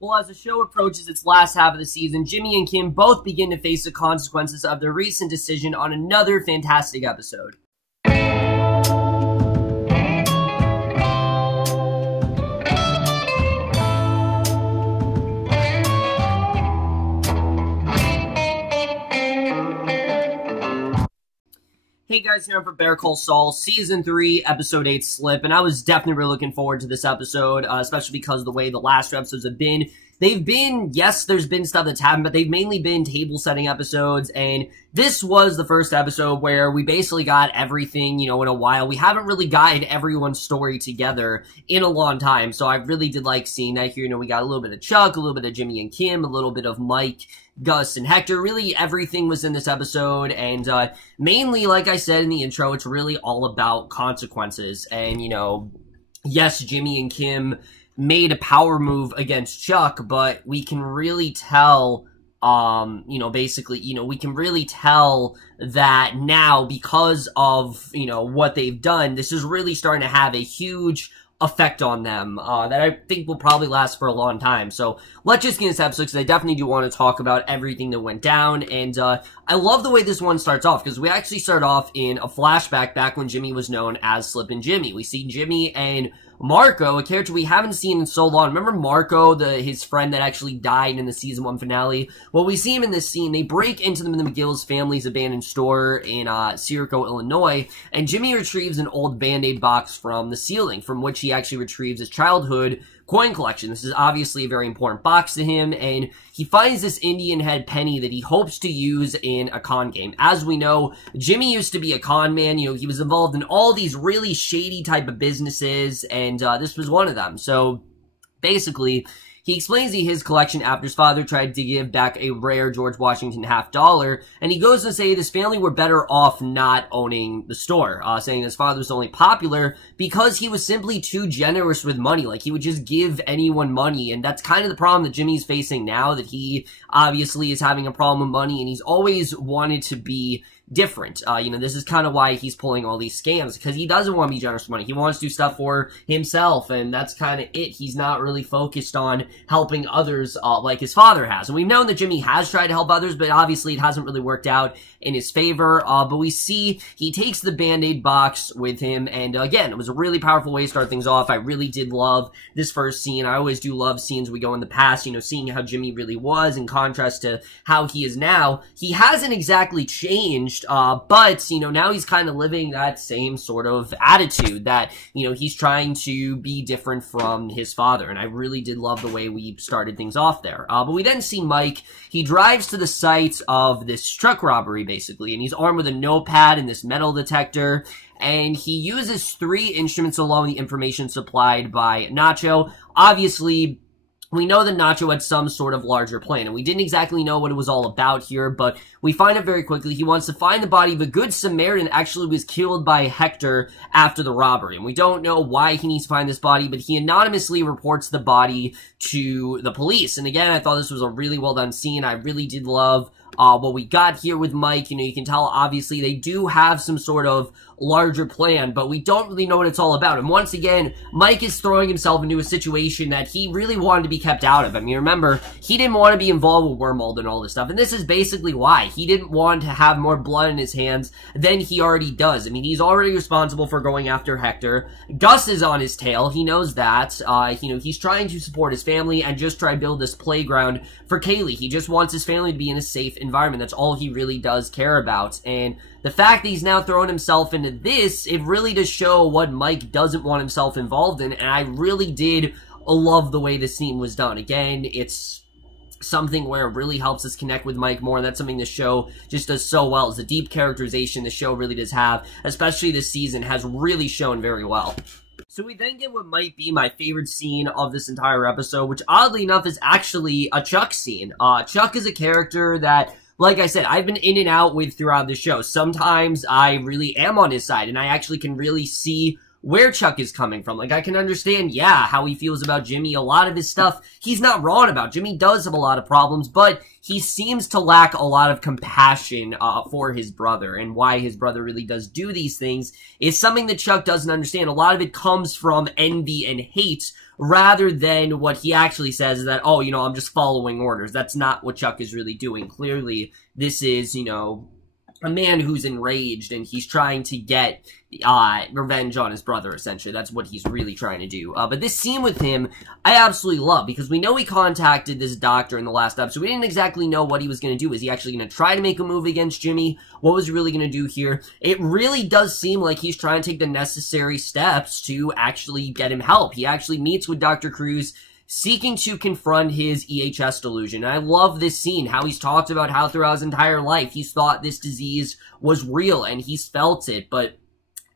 Well, as the show approaches its last half of the season, Jimmy and Kim both begin to face the consequences of their recent decision on another fantastic episode. Hey guys, here for Better Call Saul, Season 3, Episode 8, Slip, and I was definitely really looking forward to this episode, especially because of the way the last two episodes have been. They've been, yes, there's been stuff that's happened, but they've mainly been table-setting episodes, and this was the first episode where we basically got everything, in a while. We haven't really gotten everyone's story together in a long time, so I really did like seeing that here. We got a little bit of Chuck, a little bit of Jimmy and Kim, a little bit of Mike, Gus, and Hector. Really, everything was in this episode, and mainly, like I said in the intro, it's really all about consequences, and, yes, Jimmy and Kim made a power move against Chuck, but we can really tell, we can really tell that now, because of, what they've done, this is really starting to have a huge effect on them, that I think will probably last for a long time. So, let's just get into this episode, because I definitely do want to talk about everything that went down, and, I love the way this one starts off, because we actually start off in a flashback back when Jimmy was known as Slippin' Jimmy. We see Jimmy and Marco, a character we haven't seen in so long. Remember Marco, his friend that actually died in the season 1 finale? Well, we see him in this scene. They break into the McGill's family's abandoned store in Syracuse, Illinois, and Jimmy retrieves an old Band-Aid box from the ceiling, from which he actually retrieves his childhood coin collection. This is obviously a very important box to him, and he finds this Indian head penny that he hopes to use in a con game. As we know, Jimmy used to be a con man. He was involved in all these really shady type of businesses, and this was one of them. So, basically, he explains his collection after his father tried to give back a rare George Washington $50, and he goes to say this family were better off not owning the store, saying his father was only popular because he was simply too generous with money. Like, he would just give anyone money, and that's kind of the problem that Jimmy's facing now, that he obviously is having a problem with money, and he's always wanted to be different. This is kind of why he's pulling all these scams, because he doesn't want to be generous with money. He wants to do stuff for himself, and that's kind of it. He's not really focused on helping others like his father has. And we've known that Jimmy has tried to help others, but obviously it hasn't really worked out in his favor. But we see he takes the Band-Aid box with him, and again, it was a really powerful way to start things off. I really did love this first scene. I always do love scenes we go in the past, seeing how Jimmy really was in contrast to how he is now. He hasn't exactly changed, but, now he's kind of living that same sort of attitude that, he's trying to be different from his father, and I really did love the way we started things off there. But we then see Mike. He drives to the site of this truck robbery, basically, and he's armed with a notepad and this metal detector, and he uses 3 instruments along with the information supplied by Nacho. Obviously, we know that Nacho had some sort of larger plan, and we didn't exactly know what it was all about here, but we find it very quickly. He wants to find the body of a good Samaritan that actually was killed by Hector after the robbery, and we don't know why he needs to find this body, but he anonymously reports the body to the police. And again, I thought this was a really well done scene. I really did love what we got here with Mike. You can tell, obviously, they do have some sort of larger plan, but we don't really know what it's all about. And once again, Mike is throwing himself into a situation that he really wanted to be kept out of. I mean, remember, he didn't want to be involved with Wormald and all this stuff, and this is basically why. He didn't want to have more blood in his hands than he already does. I mean, he's already responsible for going after Hector. Gus is on his tail. He knows that. He's trying to support his family and just try to build this playground for Kaylee. He just wants his family to be in a safe environment. That's all he really does care about. And the fact that he's now throwing himself into this, it really does show what Mike doesn't want himself involved in, and I really did love the way this scene was done. Again, it's something where it really helps us connect with Mike more, and that's something the show just does so well. It's the deep characterization the show really does have, especially this season, has really shown very well. So we then get what might be my favorite scene of this entire episode, which oddly enough is actually a Chuck scene. Chuck is a character that, like I said, I've been in and out with throughout the show. Sometimes I really am on his side, and I actually can really see where Chuck is coming from. Like, I can understand, yeah, how he feels about Jimmy. A lot of his stuff, he's not wrong about. Jimmy does have a lot of problems, but he seems to lack a lot of compassion for his brother, and why his brother really does do these things is something that Chuck doesn't understand. A lot of it comes from envy and hate rather than what he actually says is that, oh, you know, I'm just following orders. That's not what Chuck is really doing. Clearly, this is, you know, a man who's enraged, and he's trying to get revenge on his brother, essentially. That's what he's really trying to do. But this scene with him, I absolutely love, because we know he contacted this doctor in the last episode. We didn't exactly know what he was going to do. Is he actually going to try to make a move against Jimmy? What was he really going to do here? It really does seem like he's trying to take the necessary steps to actually get him help. He actually meets with Dr. Cruz, seeking to confront his EHS delusion. And I love this scene, how he's talked about how throughout his entire life he's thought this disease was real and he's felt it, but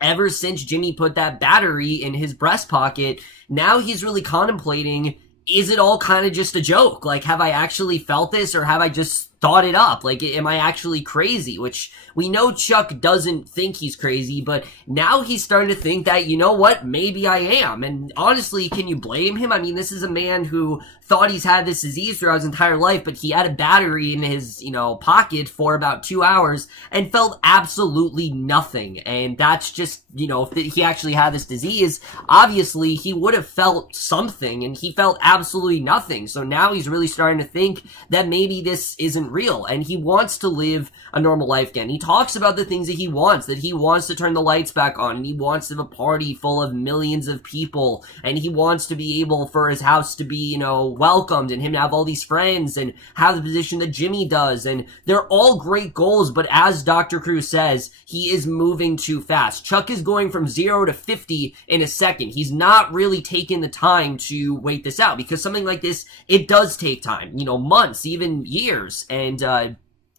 ever since Jimmy put that battery in his breast pocket, now he's really contemplating, is it all kind of just a joke? Like, have I actually felt this, or have I just thought it up? Like, am I actually crazy? Which, we know Chuck doesn't think he's crazy, but now he's starting to think that, you know what, maybe I am. And honestly, can you blame him? I mean, this is a man who thought he's had this disease throughout his entire life, but he had a battery in his, you know, pocket for about 2 hours and felt absolutely nothing. And that's just, you know, if he actually had this disease, obviously he would have felt something, and he felt absolutely nothing. So now he's really starting to think that maybe this isn't real, and he wants to live a normal life again. He talks about the things that he wants to turn the lights back on, and he wants to have a party full of millions of people, and he wants to be able for his house to be, you know, welcomed, and him to have all these friends, and have the position that Jimmy does, and they're all great goals, but as Dr. Cruz says, he is moving too fast. Chuck is going from 0 to 50 in a second. He's not really taking the time to wait this out, because something like this, it does take time, you know, months, even years, and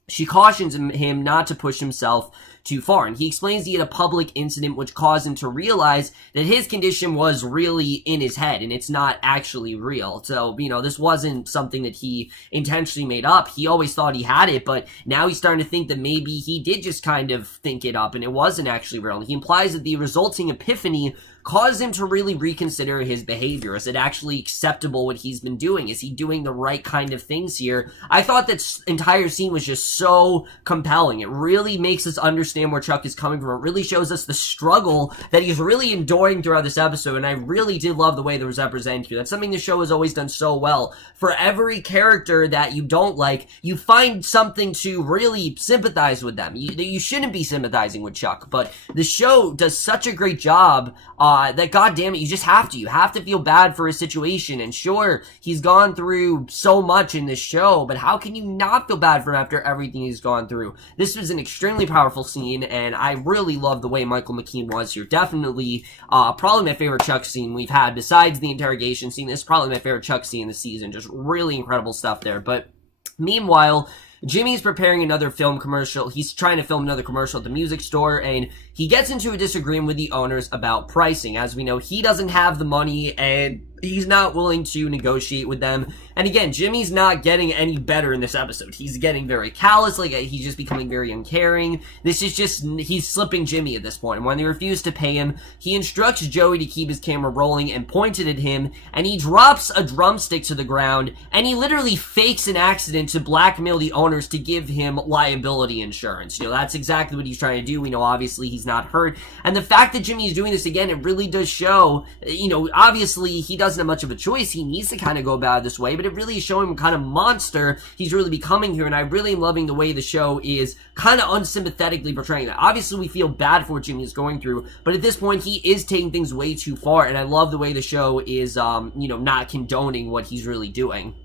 she cautions him not to push himself too far, and he explains he had a public incident which caused him to realize that his condition was really in his head, and it's not actually real. So, you know, this wasn't something that he intentionally made up. He always thought he had it, but now he's starting to think that maybe he did just kind of think it up, and it wasn't actually real. And he implies that the resulting epiphany caused him to really reconsider his behavior. Is it actually acceptable what he's been doing? Is he doing the right kind of things here? I thought that entire scene was just so compelling. It really makes us understand where Chuck is coming from. It really shows us the struggle that he's really enduring throughout this episode, and I really did love the way that was represented here. That's something the show has always done so well. For every character that you don't like, you find something to really sympathize with them. You shouldn't be sympathizing with Chuck, but the show does such a great job that, goddamn it, you just have to. You have to feel bad for his situation. And sure, he's gone through so much in this show, but how can you not feel bad for him after everything he's gone through? This was an extremely powerful scene, and I really love the way Michael McKean was here. Definitely, probably my favorite Chuck scene we've had, besides the interrogation scene. This is probably my favorite Chuck scene this season. Just really incredible stuff there. But meanwhile, Jimmy's preparing another film commercial. He's trying to film another commercial at the music store, and he gets into a disagreement with the owners about pricing. As we know, he doesn't have the money, and he's not willing to negotiate with them. And again, Jimmy's not getting any better in this episode. He's getting very callous, like he's just becoming very uncaring. This is just, he's slipping Jimmy at this point. And when they refuse to pay him, he instructs Joey to keep his camera rolling and pointed at him, and he drops a drumstick to the ground, and he literally fakes an accident to blackmail the owners to give him liability insurance. You know, that's exactly what he's trying to do. We know, obviously, he's not hurt. And the fact that Jimmy's doing this again, it really does show, you know, obviously, he doesn't have much of a choice. He needs to kind of go about it this way, but it really is showing him what kind of monster he's really becoming here, and I really am loving the way the show is kind of unsympathetically portraying that. Obviously, we feel bad for what Jimmy is going through, but at this point, he is taking things way too far, and I love the way the show is, you know, not condoning what he's really doing.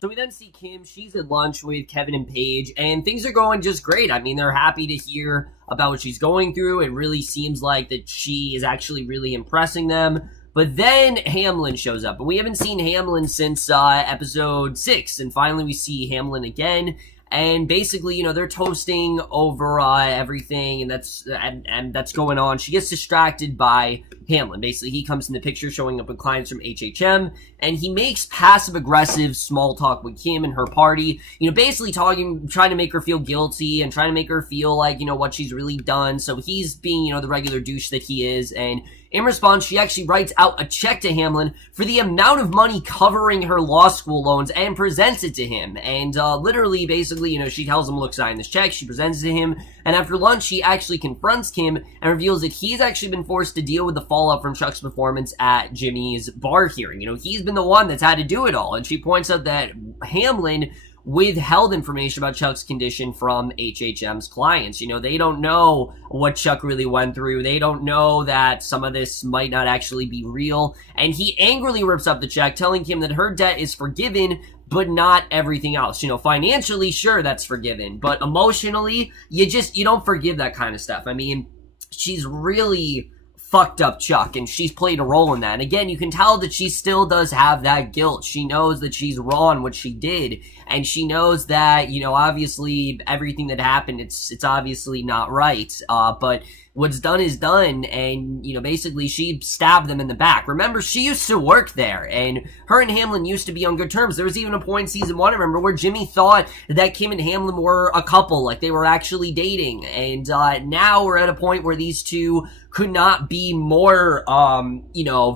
So we then see Kim. She's at lunch with Kevin and Paige, and things are going just great. I mean, they're happy to hear about what she's going through. It really seems like that she is actually really impressing them. But then Hamlin shows up, and we haven't seen Hamlin since episode 6, and finally we see Hamlin again. And basically, you know, they're toasting over everything, and that's going on. She gets distracted by Hamlin. Basically, he comes in the picture showing up with clients from HHM, and he makes passive-aggressive small talk with Kim and her party. You know, basically trying to make her feel guilty and trying to make her feel like, you know, what she's really done. So he's being, you know, the regular douche that he is, and In response, she actually writes out a check to Hamlin for the amount of money covering her law school loans and presents it to him. And literally, basically, she tells him, look, sign this check. She presents it to him. And after lunch, she actually confronts Kim and reveals that he's actually been forced to deal with the fallout from Chuck's performance at Jimmy's bar hearing. He's been the one that's had to do it all. And she points out that Hamlin withheld information about Chuck's condition from HHM's clients. They don't know what Chuck really went through. They don't know that some of this might not actually be real. And he angrily rips up the check, telling Kim that her debt is forgiven, but not everything else. Financially, sure, that's forgiven. But emotionally, you don't forgive that kind of stuff. I mean, she's really fucked up Chuck, and she's played a role in that. And again, you can tell that she still does have that guilt. She knows that she's wrong what she did, and she knows that, obviously everything that happened, it's obviously not right. But what's done is done, and, basically she stabbed them in the back. Remember, she used to work there, and her and Hamlin used to be on good terms. There was even a point in season 1, I remember, where Jimmy thought that Kim and Hamlin were a couple, like they were actually dating. And now we're at a point where these two could not be more,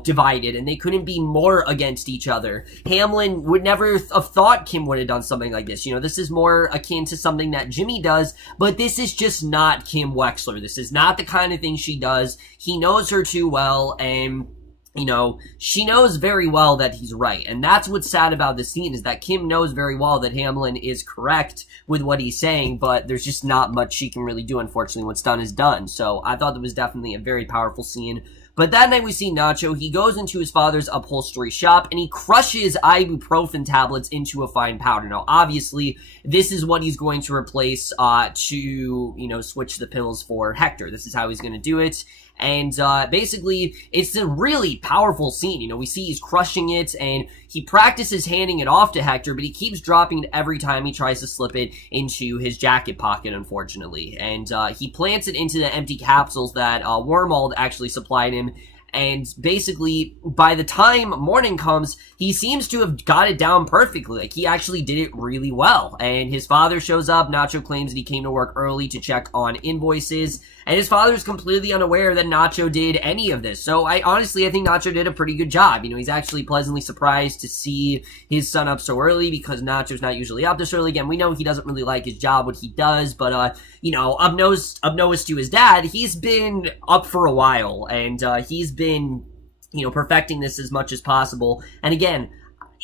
divided, and they couldn't be more against each other. Hamlin would never have thought Kim would have done something like this. This is more akin to something that Jimmy does, but this is just not Kim Wexler. This is not the kind of thing she does. He knows her too well, and she knows very well that he's right. And that's what's sad about this scene, is that Kim knows very well that Hamlin is correct with what he's saying, but there's just not much she can really do, unfortunately. What's done is done. So I thought that was definitely a very powerful scene. But that night we see Nacho. He goes into his father's upholstery shop and he crushes ibuprofen tablets into a fine powder. Now, obviously, this is what he's going to replace to, switch the pills for Hector. This is how he's going to do it. And basically, it's a really powerful scene. We see he's crushing it, and he practices handing it off to Hector, but he keeps dropping it every time he tries to slip it into his jacket pocket, unfortunately. And he plants it into the empty capsules that Wormald actually supplied him. And basically, by the time morning comes, he seems to have got it down perfectly. Like, he actually did it really well. And his father shows up. Nacho claims that he came to work early to check on invoices. And his father is completely unaware that Nacho did any of this. So, I think Nacho did a pretty good job. He's actually pleasantly surprised to see his son up so early, because Nacho's not usually up this early. Again, we know he doesn't really like his job, what he does, but, unbeknownst to his dad, he's been up for a while, and he's been, perfecting this as much as possible. And again,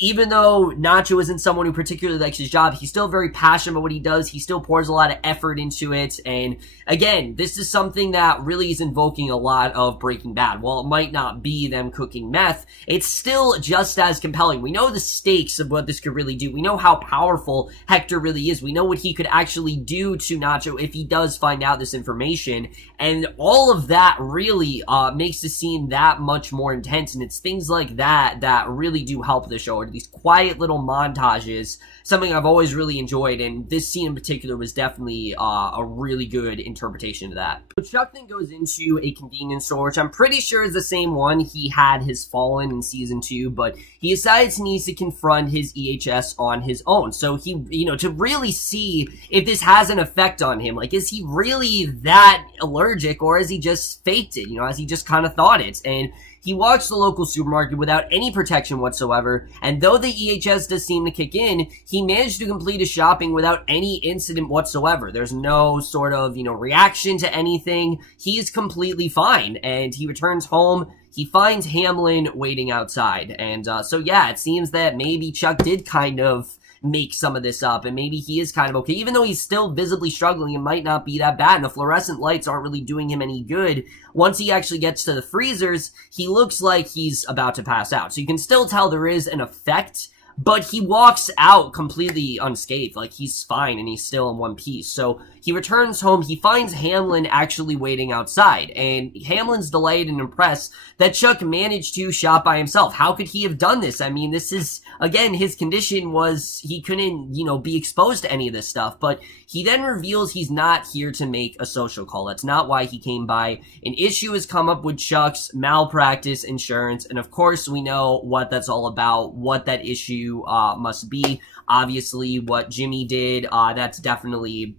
even though Nacho isn't someone who particularly likes his job, he's still very passionate about what he does. He still pours a lot of effort into it. And again, this is something that really is invoking a lot of Breaking Bad. While it might not be them cooking meth, it's still just as compelling. We know the stakes of what this could really do. We know how powerful Hector really is. We know what he could actually do to Nacho if he does find out this information. And all of that really makes the scene that much more intense. And it's things like that that really do help the show. These quiet little montages, something I've always really enjoyed, and this scene in particular was definitely a really good interpretation of that. So Chuck then goes into a convenience store, which I'm pretty sure is the same one he had his Fallen in season 2, but he decides he needs to confront his EHS on his own. So he, to really see if this has an effect on him. Like, is he really that allergic, or has he just faked it? Has he just kind of thought it? And he walks to the local supermarket without any protection whatsoever, and though the EHS does seem to kick in, he managed to complete his shopping without any incident whatsoever. There's no sort of, reaction to anything. He's completely fine, and he returns home. He finds Hamlin waiting outside, and so yeah, it seems that maybe Chuck did kind of make some of this up, and maybe he is kind of okay. Even though he's still visibly struggling, it might not be that bad, and the fluorescent lights aren't really doing him any good. Once he actually gets to the freezers, he looks like he's about to pass out. So you can still tell there is an effect, but he walks out completely unscathed. Like, he's fine, and he's still in one piece. So he returns home. He finds Hamlin actually waiting outside, and Hamlin's delighted and impressed that Chuck managed to shop by himself. How could he have done this? I mean, this is, again, his condition was he couldn't, be exposed to any of this stuff, but he then reveals he's not here to make a social call. That's not why he came by. An issue has come up with Chuck's malpractice insurance, and of course we know what that's all about, what that issue must be. Obviously, what Jimmy did, that's definitely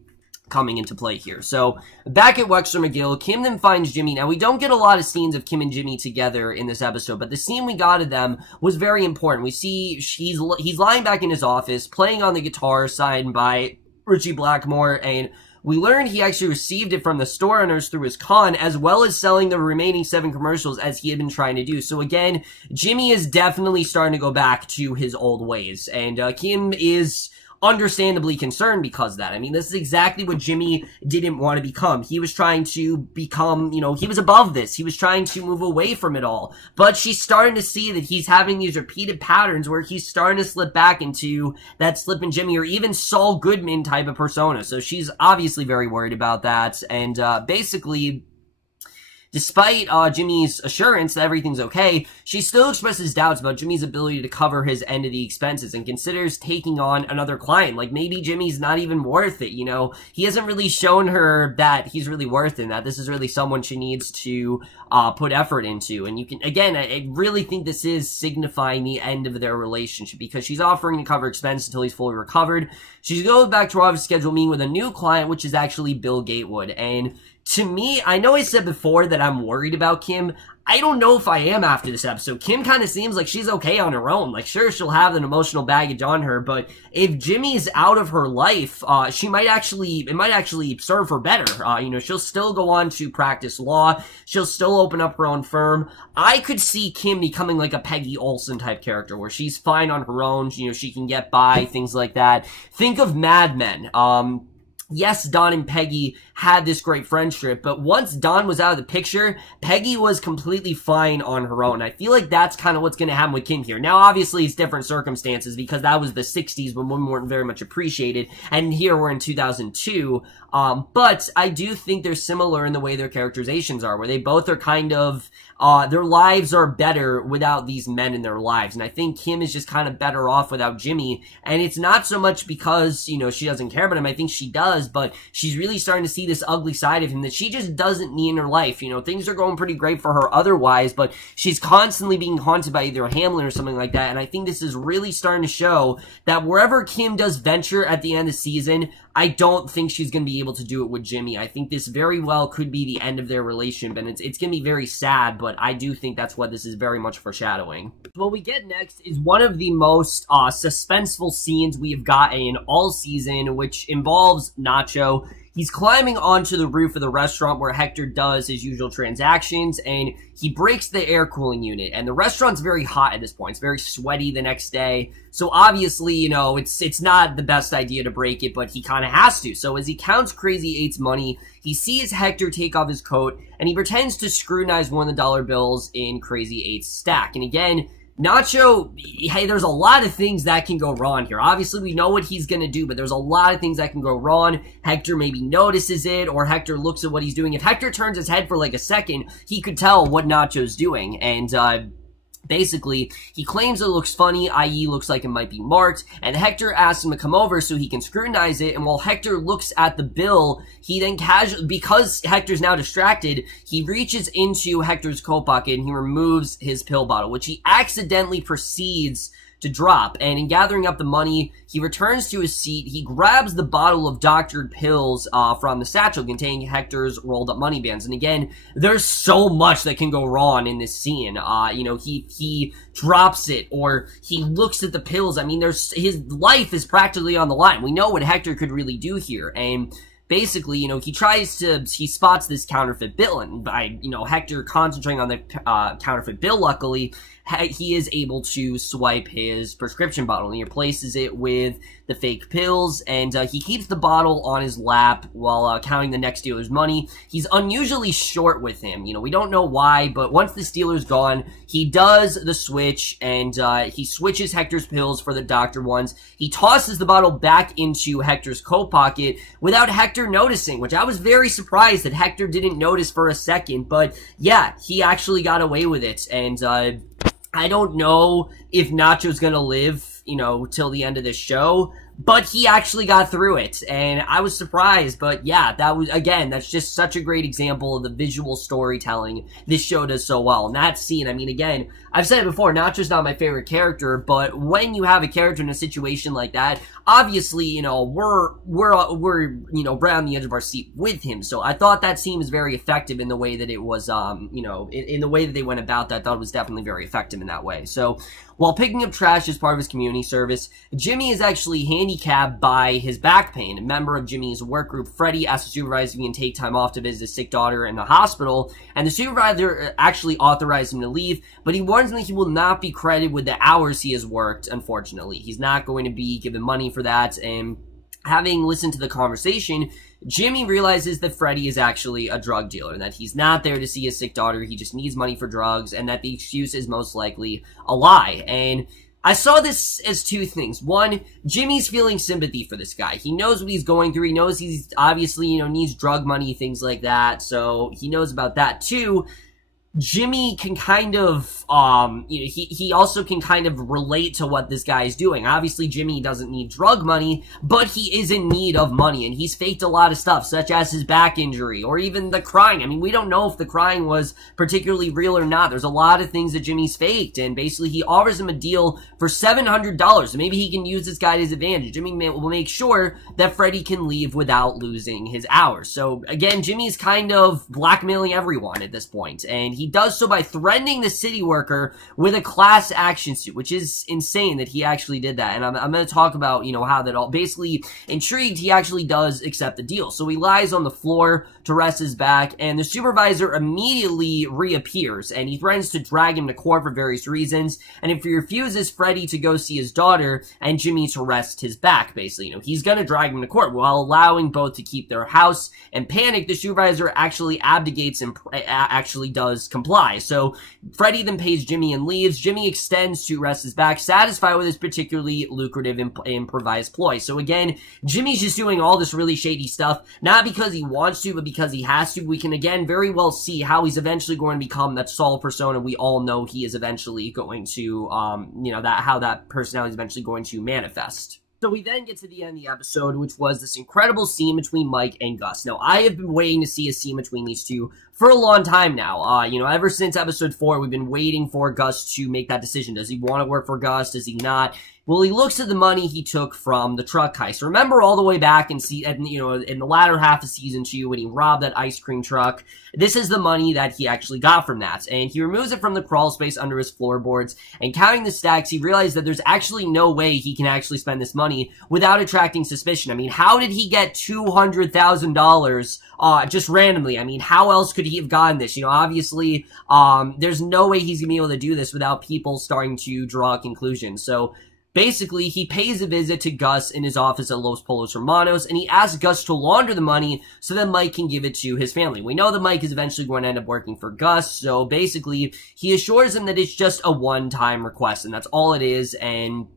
coming into play here. So, back at Wexler and McGill, Kim then finds Jimmy. Now, we don't get a lot of scenes of Kim and Jimmy together in this episode, but the scene we got of them was very important. We see he's lying back in his office, playing on the guitar signed by Richie Blackmore, and we learned he actually received it from the store owners through his con, as well as selling the remaining 7 commercials as he had been trying to do. So again, Jimmy is definitely starting to go back to his old ways, and Kim is understandably concerned because of that. I mean, this is exactly what Jimmy didn't want to become. He was trying to become, he was above this. He was trying to move away from it all. But she's starting to see that he's having these repeated patterns where he's starting to slip back into that Slip and Jimmy or even Saul Goodman type of persona. So she's obviously very worried about that. And basically, despite Jimmy's assurance that everything's okay, she still expresses doubts about Jimmy's ability to cover his end of the expenses and considers taking on another client. Like, maybe Jimmy's not even worth it, He hasn't really shown her that he's really worth it and that this is really someone she needs to put effort into. And you can, again, I really think this is signifying the end of their relationship because she's offering to cover expenses until he's fully recovered. She's going back to her office schedule meeting with a new client, which is actually Bill Gatewood. And to me, I know I said before that I'm worried about Kim. I don't know if I am after this episode. Kim kind of seems like she's okay on her own. Like, sure, she'll have an emotional baggage on her, but if Jimmy's out of her life, it might actually serve her better. She'll still go on to practice law. She'll still open up her own firm. I could see Kim becoming like a Peggy Olson type character where she's fine on her own. She can get by, things like that. Think of Mad Men. Yes, Don and Peggy had this great friendship, but once Don was out of the picture, Peggy was completely fine on her own. I feel like that's kind of what's going to happen with Kim here. Now, obviously, it's different circumstances because that was the 60s when women weren't very much appreciated, and here we're in 2002, but I do think they're similar in the way their characterizations are, where they both are kind of, their lives are better without these men in their lives, and I think Kim is just kind of better off without Jimmy, and it's not so much because, she doesn't care about him. I think she does, but she's really starting to see this ugly side of him that she just doesn't need in her life. Things are going pretty great for her otherwise, but she's constantly being haunted by either Hamlin or something like that, and I think this is really starting to show that wherever Kim does venture at the end of the season, I don't think she's going to be able to do it with Jimmy. I think this very well could be the end of their relationship, and it's going to be very sad, but I do think that's what this is very much foreshadowing. What we get next is one of the most suspenseful scenes we have gotten all season, which involves Nacho. He's climbing onto the roof of the restaurant where Hector does his usual transactions, and he breaks the air cooling unit, and the restaurant's very hot at this point. It's very sweaty the next day, so obviously, it's not the best idea to break it, but he kind of has to. So as he counts Crazy 8's money, he sees Hector take off his coat, and he pretends to scrutinize one of the dollar bills in Crazy 8's stack. And again, Nacho, hey, there's a lot of things that can go wrong here. Obviously, we know what he's going to do, but there's a lot of things that can go wrong. Hector maybe notices it, or Hector looks at what he's doing. If Hector turns his head for like a second, he could tell what Nacho's doing, and basically, he claims it looks funny, i.e. looks like it might be marked, and Hector asks him to come over so he can scrutinize it, and while Hector looks at the bill, he then because Hector's now distracted, he reaches into Hector's coat pocket and he removes his pill bottle, which he accidentally proceeds to drop, and in gathering up the money, he returns to his seat, he grabs the bottle of doctored pills from the satchel containing Hector's rolled up money bands, and again, there's so much that can go wrong in this scene. He drops it, or he looks at the pills. I mean, his life is practically on the line. We know what Hector could really do here, and basically, he spots this counterfeit bill, and by, Hector concentrating on the counterfeit bill, luckily, he is able to swipe his prescription bottle, and he replaces it with the fake pills, and he keeps the bottle on his lap while counting the next dealer's money. He's unusually short with him. We don't know why, but once the dealer's gone, he does the switch, and he switches Hector's pills for the doctor ones. He tosses the bottle back into Hector's coat pocket without Hector noticing, which I was very surprised that Hector didn't notice for a second, but yeah, he actually got away with it, and I don't know if Nacho's gonna live, till the end of this show, but he actually got through it, and I was surprised. But yeah, that was, again, that's just such a great example of the visual storytelling this show does so well. And that scene, I mean, again, I've said it before, not just not my favorite character, but when you have a character in a situation like that, obviously, you know, we're you know, right on the edge of our seat with him. So I thought that scene was very effective in the way that it was, you know, in the way that they went about that. I thought it was definitely very effective in that way. So while picking up trash as part of his community service, Jimmy is actually handicapped by his back pain. A member of Jimmy's work group, Freddie, asks the supervisor if he can take time off to visit his sick daughter in the hospital, and the supervisor actually authorized him to leave, but he warns him that he will not be credited with the hours he has worked, unfortunately. He's not going to be given money for that, and having listened to the conversation, Jimmy realizes that Freddie is actually a drug dealer, and that he's not there to see his sick daughter, he just needs money for drugs, and that the excuse is most likely a lie. And I saw this as two things. One, Jimmy's feeling sympathy for this guy. He knows what he's going through. He knows he's obviously, you know, needs drug money, things like that, so he knows about that. Two, Jimmy can kind of, you know, he also can kind of relate to what this guy is doing. Obviously, Jimmy doesn't need drug money, but he is in need of money, and he's faked a lot of stuff, such as his back injury, or even the crying. I mean, we don't know if the crying was particularly real or not. There's a lot of things that Jimmy's faked, and basically, he offers him a deal for $700, so maybe he can use this guy to his advantage. Jimmy will make sure that Freddie can leave without losing his hours. So, again, Jimmy's kind of blackmailing everyone at this point, and he does so by threatening the city worker with a class action suit, which is insane that he actually did that. And I'm going to talk about, you know, how that all, basically intrigued, he actually does accept the deal. So he lies on the floor to rest his back, and the supervisor immediately reappears, and he threatens to drag him to court for various reasons, and if he refuses Freddie to go see his daughter and Jimmy to rest his back, basically, you know, he's going to drag him to court while allowing both to keep their house. And panic, the supervisor actually abdicates and actually does comply. So Freddie then pays Jimmy and leaves. Jimmy extends to rest his back, satisfied with his particularly lucrative improvised ploy. So again, Jimmy's just doing all this really shady stuff, not because he wants to, but because he has to. We can again very well see how he's eventually going to become that Saul persona we all know he is eventually going to, you know, how that personality is eventually going to manifest. So we then get to the end of the episode, which was this incredible scene between Mike and Gus. Now, I have been waiting to see a scene between these two for a long time now. You know, ever since episode 4, we've been waiting for Gus to make that decision. Does he want to work for Gus? Does he not? Well, he looks at the money he took from the truck heist. Remember all the way back in the latter half of season 2 when he robbed that ice cream truck. This is the money that he actually got from that. And he removes it from the crawl space under his floorboards. And counting the stacks, he realized that there's actually no way he can actually spend this money without attracting suspicion. I mean, how did he get $200,000 just randomly? I mean, how else could he have gotten this? You know, obviously, there's no way he's gonna be able to do this without people starting to draw conclusions. So basically, he pays a visit to Gus in his office at Los Pollos Hermanos, and he asks Gus to launder the money so that Mike can give it to his family. We know that Mike is eventually going to end up working for Gus, so basically, he assures him that it's just a one-time request, and that's all it is, and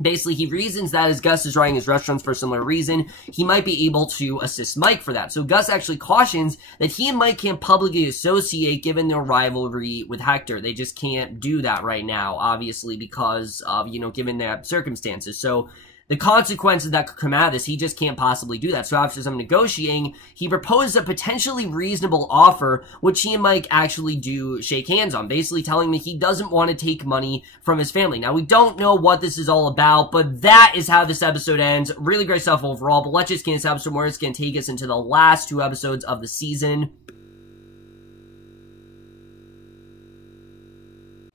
basically, he reasons that as Gus is running his restaurants for a similar reason, he might be able to assist Mike for that. So Gus actually cautions that he and Mike can't publicly associate given their rivalry with Hector. They just can't do that right now, obviously, because of, you know, given their circumstances. So the consequences that could come out of this, he just can't possibly do that. So after some negotiating, he proposes a potentially reasonable offer, which he and Mike actually do shake hands on, basically telling me he doesn't want to take money from his family. Now, we don't know what this is all about, but that is how this episode ends. Really great stuff overall, but let's just get into this episode where it's going to take us into the last 2 episodes of the season.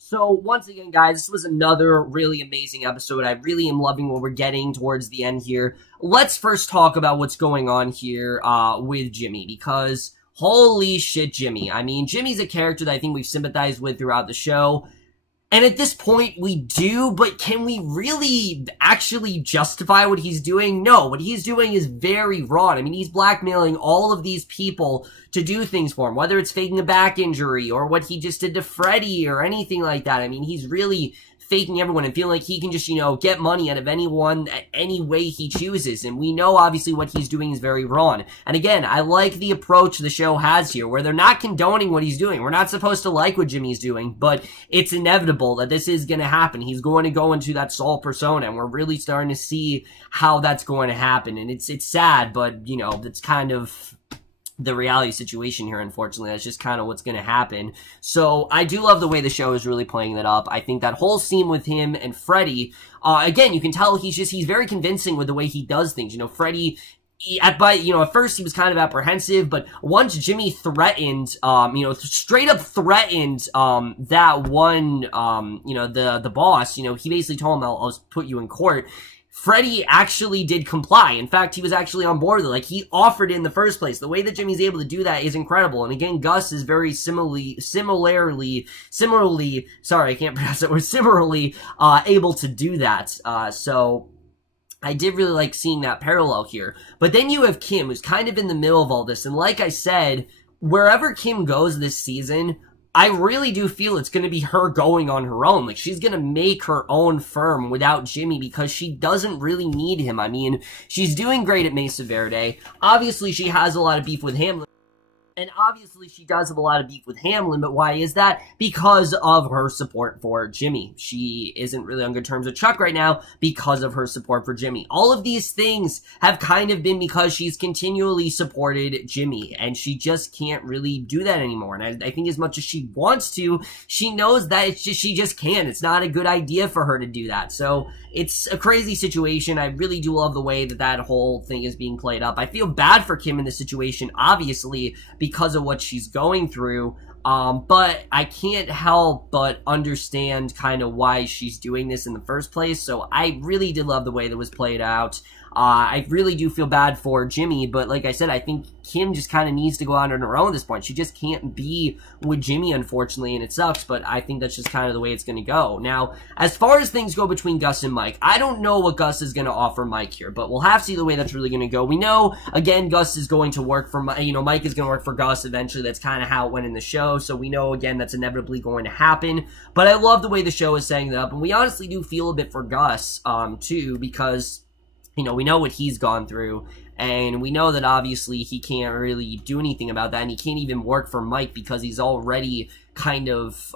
So, once again, guys, this was another really amazing episode. I really am loving what we're getting towards the end here. Let's first talk about what's going on here with Jimmy, because holy shit, Jimmy. I mean, Jimmy's a character that I think we've sympathized with throughout the show. And at this point, we do, but can we really actually justify what he's doing? No, what he's doing is very wrong. I mean, he's blackmailing all of these people to do things for him, whether it's faking a back injury or what he just did to Freddie or anything like that. I mean, he's really faking everyone and feeling like he can just, you know, get money out of anyone any way he chooses. And we know, obviously, what he's doing is very wrong. And again, I like the approach the show has here, where they're not condoning what he's doing. We're not supposed to like what Jimmy's doing, but it's inevitable that this is going to happen. He's going to go into that Saul persona, and we're really starting to see how that's going to happen. And it's sad, but, you know, it's kind of the reality situation here, unfortunately. That's just kind of what's going to happen. So I do love the way the show is really playing that up. I think that whole scene with him and Freddie, again, you can tell he's very convincing with the way he does things. You know, Freddie, at first he was kind of apprehensive, but once Jimmy threatened, straight up threatened, that one, the boss, he basically told him, I'll put you in court. Freddie actually did comply. In fact, he was actually on board with it. Like, he offered it in the first place. The way that Jimmy's able to do that is incredible. And again, Gus is very similarly, sorry, I can't pronounce that word, similarly, able to do that. So I did really like seeing that parallel here. But then you have Kim, who's kind of in the middle of all this. And like I said, wherever Kim goes this season, I really do feel it's going to be her going on her own. Like, she's going to make her own firm without Jimmy because she doesn't really need him. I mean, she's doing great at Mesa Verde. Obviously, she has a lot of beef with Hamlin. And obviously, she does have a lot of beef with Hamlin, but why is that? Because of her support for Jimmy. She isn't really on good terms with Chuck right now because of her support for Jimmy. All of these things have kind of been because she's continually supported Jimmy, and she just can't really do that anymore. And I think as much as she wants to, she knows that she just can't. It's not a good idea for her to do that. So it's a crazy situation. I really do love the way that whole thing is being played up. I feel bad for Kim in this situation, obviously, because of what she's going through, but I can't help but understand kind of why she's doing this in the first place. So I really did love the way that was played out. I really do feel bad for Jimmy, but like I said, I think Kim just kind of needs to go out on her own at this point. She just can't be with Jimmy, unfortunately, and it sucks, but I think that's just kind of the way it's going to go. Now, as far as things go between Gus and Mike, I don't know what Gus is going to offer Mike here, but we'll have to see the way that's really going to go. We know, again, Gus is going to work for, Mike is going to work for Gus eventually. That's kind of how it went in the show, so we know, again, that's inevitably going to happen, but I love the way the show is setting that up, and we honestly do feel a bit for Gus, too, because we know what he's gone through, and we know that obviously he can't really do anything about that, and he can't even work for Mike because he's already kind of,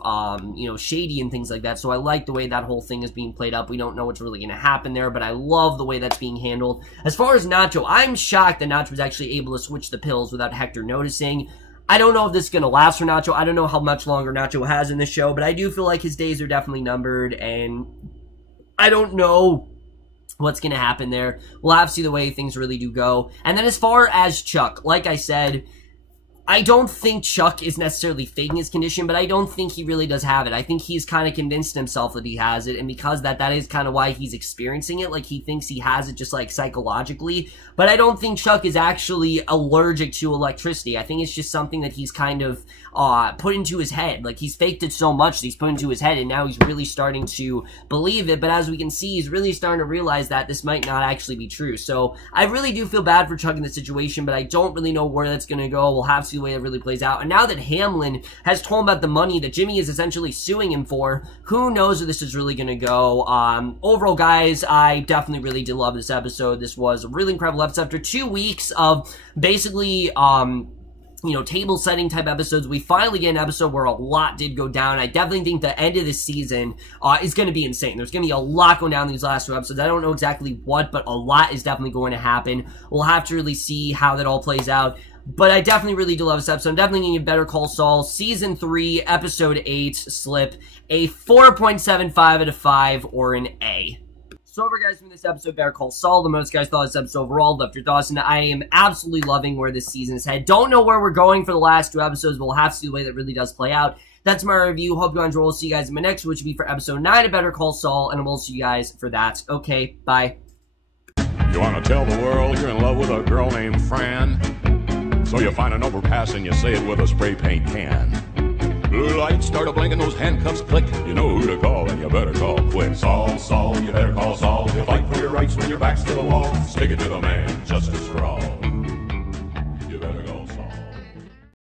shady and things like that. So I like the way that whole thing is being played up. We don't know what's really going to happen there, but I love the way that's being handled. As far as Nacho, I'm shocked that Nacho was actually able to switch the pills without Hector noticing. I don't know if this is going to last for Nacho. I don't know how much longer Nacho has in this show, but I do feel like his days are definitely numbered, and I don't know what's going to happen there. We'll have to see the way things really do go. And then as far as Chuck, like I said, I don't think Chuck is necessarily faking his condition, but I don't think he really does have it. I think he's kind of convinced himself that he has it, and because that is kind of why he's experiencing it. Like, he thinks he has it just, like, psychologically. But I don't think Chuck is actually allergic to electricity. I think it's just something that he's kind of put into his head. Like, he's faked it so much that he's put into his head, and now he's really starting to believe it. But as we can see, he's really starting to realize that this might not actually be true. So I really do feel bad for Chuck in this situation, but I don't really know where that's going to go. We'll have to see the way it really plays out. And now that Hamlin has told him about the money that Jimmy is essentially suing him for, who knows where this is really going to go. Overall, guys, I definitely really did love this episode. This was a really incredible episode. After 2 weeks of basically table setting type episodes, we finally get an episode where a lot did go down. I definitely think the end of this season is going to be insane. There's going to be a lot going down in these last 2 episodes. I don't know exactly what, but a lot is definitely going to happen. We'll have to really see how that all plays out. But I definitely really do love this episode. I'm definitely going to give Better Call Saul Season 3, Episode 8, Slip, a 4.75 out of 5, or an A. So over, guys, from this episode, Better Call Saul, the most guys thought of this episode overall, left your thoughts, and I am absolutely loving where this season is headed. Don't know where we're going for the last 2 episodes, but we'll have to see the way that really does play out. That's my review. Hope you enjoy. We'll see you guys in my next, which will be for Episode 9 of Better Call Saul, and we'll see you guys for that. Okay, bye. You want to tell the world you're in love with a girl named Fran? So you find an overpass and you say it with a spray paint can. Blue lights start a blinking, those handcuffs click. You know who to call, and you better call quick. Saul, Saul, you better call Saul. You'll fight for your rights when your back's to the wall. Stick it to the man, justice for all.